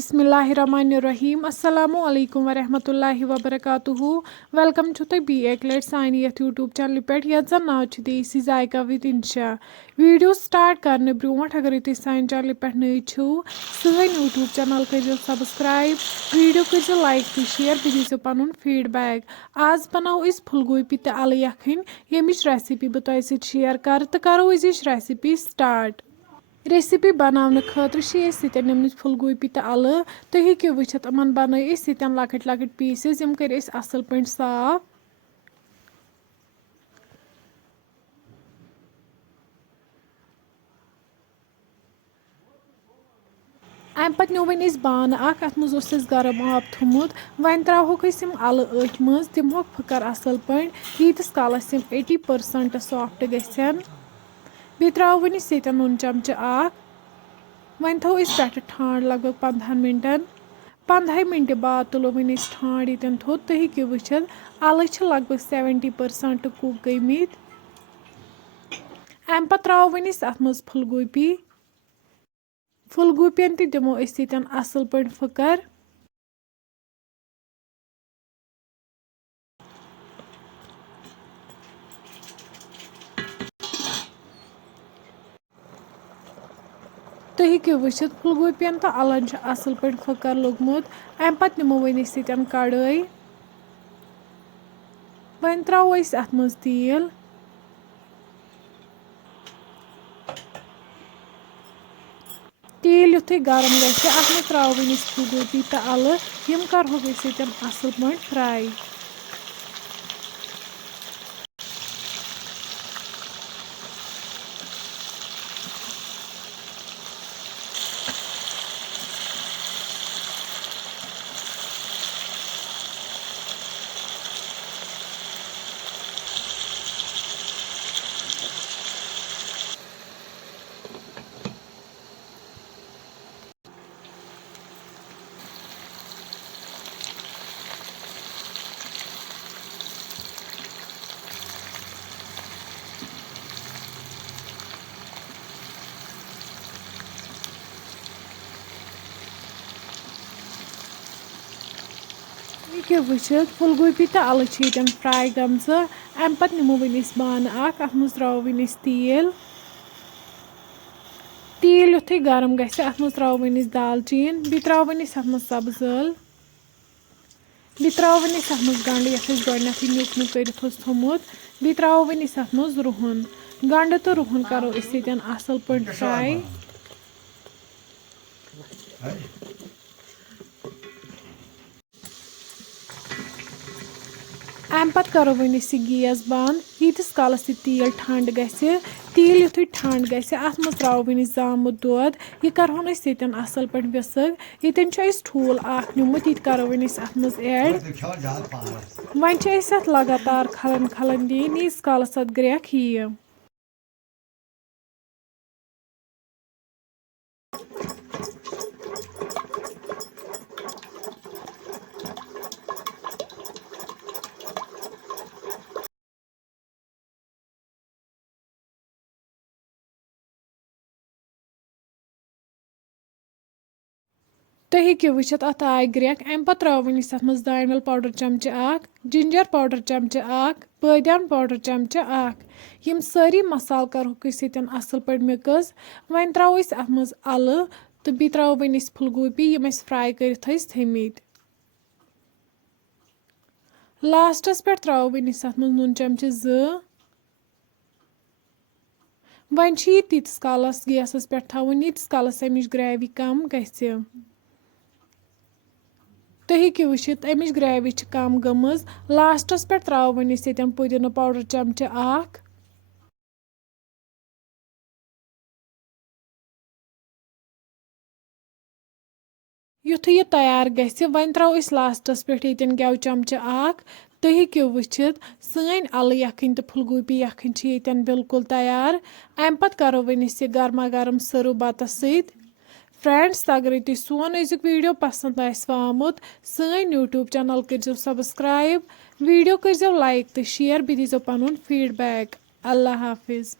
बिस्मिल्लाहिर्रहमानिर्रहीम अस्सलामु अलैकुम वरहमतुल्लाहि वबरकातुहू वेलकम छो तुम एक लट सान यूट्यूब चैनल पे ये नाव देसी जायका विद इंशा वीडियो स्टार्ट करने ब्रोट अगर तुम सान चैनल पे नई छो सान यूट्यूब चैनल करो सब्सक्राइब वीडियो करो लाइक तो शेयर बे दीजो पन फीडबैक आज बनाओ इस फुलगोभी तो अल यखन यमिच रेसिपी बह तुम सत शेयर कर तो करो रेसिपी स्टार्ट रेसिपी बनाने खतर नमत फुलगोभी तो अल तुम हेको वुचित यमन बन लकट लकट पीसेस यम कर असल पे साफ अम पे नो वन बान अत मज गरम आब थोमुत वन त्रोक अल अथ मज दिमोक फकर असल पे यीतिस कालस 80% सॉफ्ट गन बे त्रो वनिस नुन चमच वन थो पे ठांड लगभग 15 मिनटन 15 मिनट बाद तुलो वन ठांड ये थोद तुम हेको वुचित अल लगभग 70% कुक गमित अम पे त्रो वनिस अत मज फुलगोभियन ते दिमो असल पे फकर तुम हेको वुचित फुलगोभियन तो अलन असल पे फकर लोगमुत अम पे निमो वन कड़ाई वन त्रो अत मज तेल तेल युथे गरम गत त्रो वन फुलगोभी तो अल यम करो असल पे फ्राई हेको वुचित फुलगोभी तो अल फ्राई गमज अम पे निमो वन बान अत मज त्रो वन तेल तेल युथे गरम गत मज त्रो वन दालचीन बे त्रो वन अत मज सब्ज ٲल बे त्रो वन अत मज गंड ये गोडनथ नुक नुक कर थोमुत बे त्रो वन अत मज रुहन गंड तो रुहन करो असल पे फ्राई अम पे करो वन गैस बंद यीतिस कालस तेल ठंड तेल युथे ठंड गत मज त्रो वन जामुत दोद यह करोन असल पे विसग ये ठूल निमुत ये करो वन अत मज ऐड वन लगातार खलन खलन दिन यीस कालस अत ग्रेख यी तुम हेको वुचित अत आय ग्रेख अम पे त्रो वन अत मज दानवल पाउडर चमच जिंजर पाउडर चमच बादाम पाउडर चमच यम सारी मसाल करोक असल पे मिक्स वन त्रो अत मज अल तो बे त्रो वन फुलगोभी यम फ्राई कर थमित लास्टस पे त्रो वन अत मज नून चमच 2 वन तीस कालस गैस पे थवन यीतिस कालस अमिच ग्रेवी कम गि तुम हेको वुचित अमिच ग्रेवी कम गमज लास्टस पे त्रो वन पुदीना पाउडर चमच युथे यह तैयार गि वन त्रो लास्टस पे गेव चमच तुम हेको वुचित सान अल यखन तो फुलगोभी यखन बिल्कुल तैयार अम पे करो वन गर्मा गर्म सर्व बतस सत फ्रेंड्स अगर तुम सोन अजुक वीडियो पसंद आमुत सान यूट्यूब चैनल करो सब्सक्राइब वीडियो करो लाइक तो शेयर बे दीजो पन फीडबैक अल्लाह हाफिज।